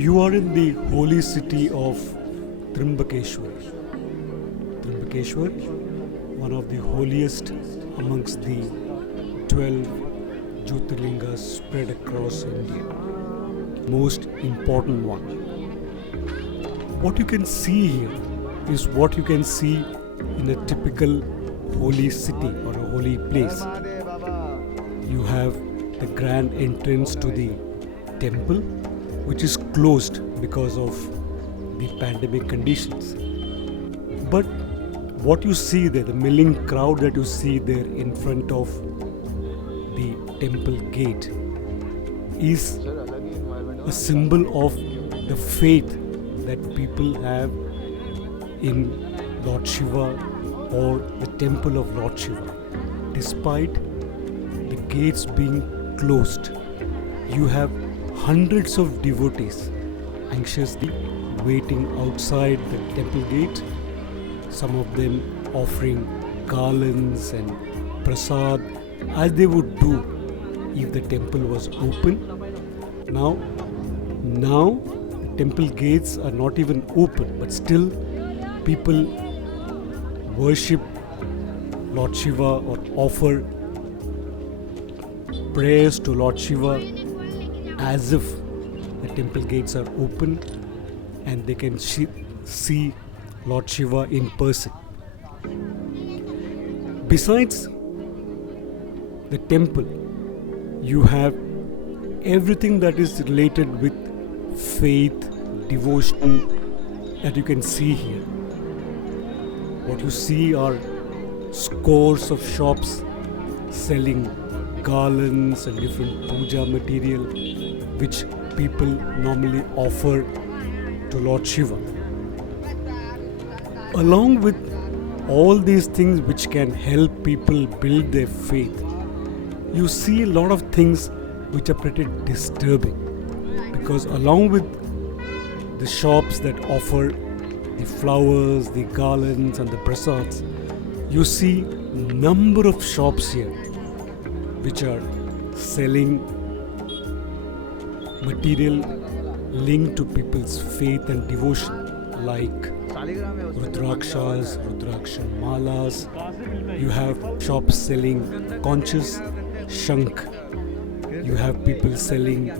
You are in the holy city of Trimbakeshwar. Trimbakeshwar, one of the holiest amongst the 12 Jyotirlingas spread across India. Most important one. What you can see here is what you can see in a typical holy city or a holy place. You have the grand entrance to the temple, which is closed because of the pandemic conditions. But what you see there, the milling crowd that you see there in front of the temple gate, is a symbol of the faith that people have in Lord Shiva or the temple of Lord Shiva. Despite the gates being closed, you have hundreds of devotees anxiously waiting outside the temple gate, some of them offering garlands and prasad as they would do if the temple was open. Now the temple gates are not even open, but still people worship Lord Shiva or offer prayers to Lord Shiva as if the temple gates are open and they can see Lord Shiva in person. Besides the temple, you have everything that is related with faith, devotion that you can see here. What you see are scores of shops selling garlands and different puja material which people normally offer to Lord Shiva. Along with all these things which can help people build their faith, you see a lot of things which are pretty disturbing, because along with the shops that offer the flowers, the garlands and the prasads, you see number of shops here which are selling material linked to people's faith and devotion, like Rudrakshas, Rudraksha malas. You have shops selling conches, Shankh. You have people selling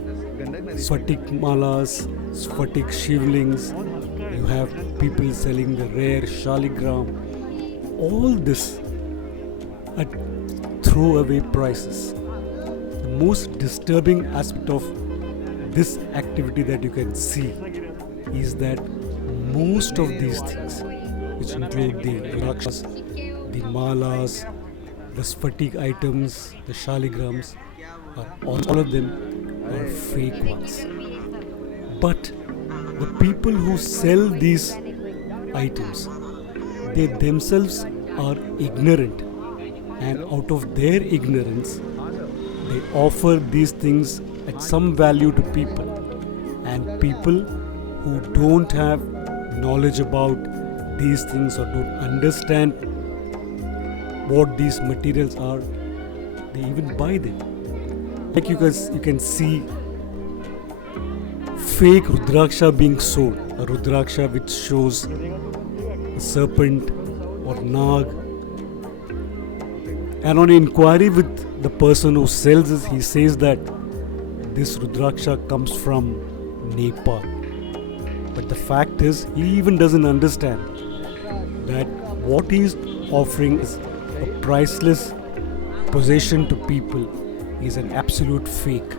Sphatik malas, Sphatik shivlings. You have people selling the rare Shaligram. All this at throwaway prices. The most disturbing aspect of this activity that you can see is that most of these things, which include the rakshas, the malas, the sphatic items, the shaligrams, all of them are fake ones. But the people who sell these items, they themselves are ignorant, and out of their ignorance, they offer these things at some value to people, and people who don't have knowledge about these things or don't understand what these materials are, they even buy them. Like you can see fake Rudraksha being sold, a Rudraksha which shows a serpent or Nag, and on inquiry with the person who sells it, he says that this Rudraksha comes from Nepal. But the fact is, he even doesn't understand that what he is offering is a priceless possession to people is an absolute fake.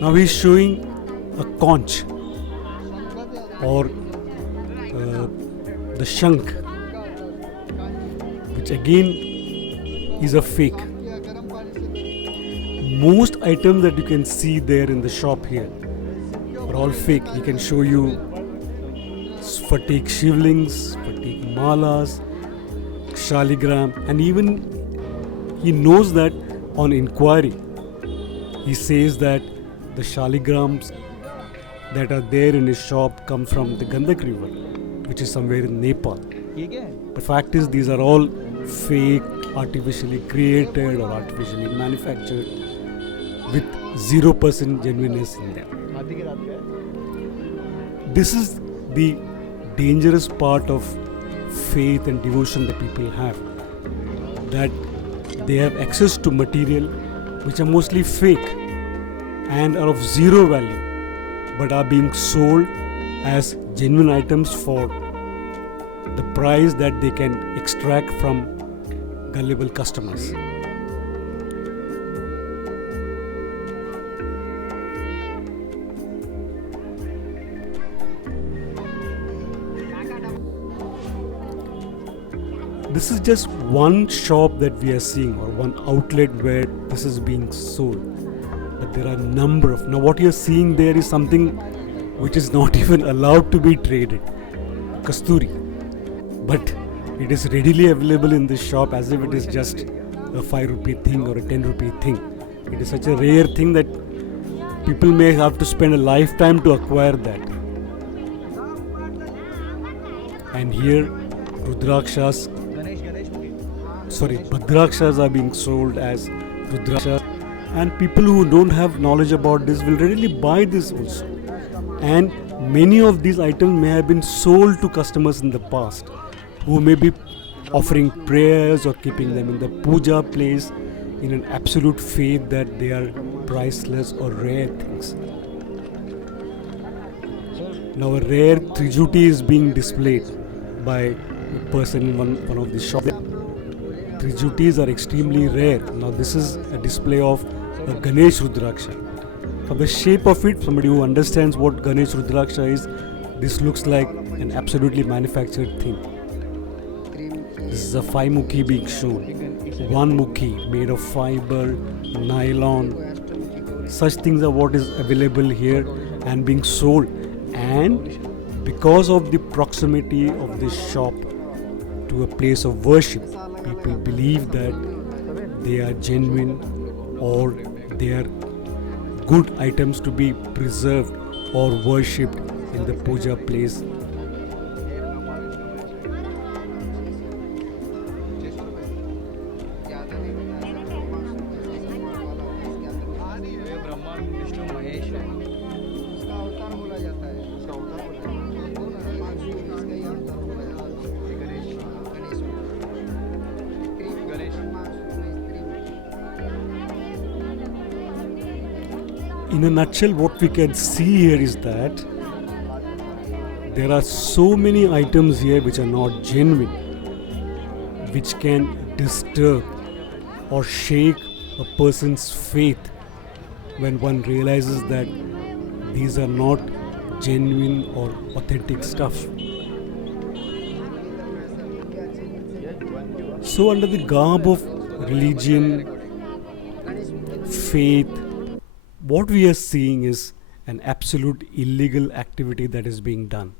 Now he is showing a conch or the Shankh, which again is a fake. Most items that you can see there in the shop here are all fake. He can show you Sphatik shivlings, Sphatik malas, Shaligram, and even he knows that on inquiry. He says that the Shaligrams that are there in his shop come from the Gandak river, which is somewhere in Nepal. The fact is, these are all fake, artificially created or artificially manufactured with 0% genuineness in them. This is the dangerous part of faith and devotion that people have, that they have access to material which are mostly fake and are of zero value, but are being sold as genuine items for the price that they can extract from gullible customers. This is just one shop that we are seeing, or one outlet where this is being sold. But there are a number of. Now, what you are seeing there is something which is not even allowed to be traded, kasturi. But it is readily available in this shop as if it is just a 5 rupee thing or a 10 rupee thing. It is such a rare thing that people may have to spend a lifetime to acquire that. And here, Bhadrakshas are being sold as Rudrakshas, and people who don't have knowledge about this will readily buy this also. And many of these items may have been sold to customers in the past who may be offering prayers or keeping them in the puja place in an absolute faith that they are priceless or rare things. Now, a rare Trijuti is being displayed by a person in one of the shops. Trijutis are extremely rare. Now, this is a display of a Ganesh Rudraksha. From the shape of it, somebody who understands what Ganesh Rudraksha is, this looks like an absolutely manufactured thing. This is a 5-mukhi being shown. 1 mukhi made of fiber, nylon. Such things are what is available here and being sold. And because of the proximity of this shop to a place of worship, people believe that they are genuine or they are good items to be preserved or worshipped in the puja place. In a nutshell, what we can see here is that there are so many items here which are not genuine, which can disturb or shake a person's faith when one realizes that these are not genuine or authentic stuff. So, under the garb of religion, faith, what we are seeing is an absolute illegal activity that is being done.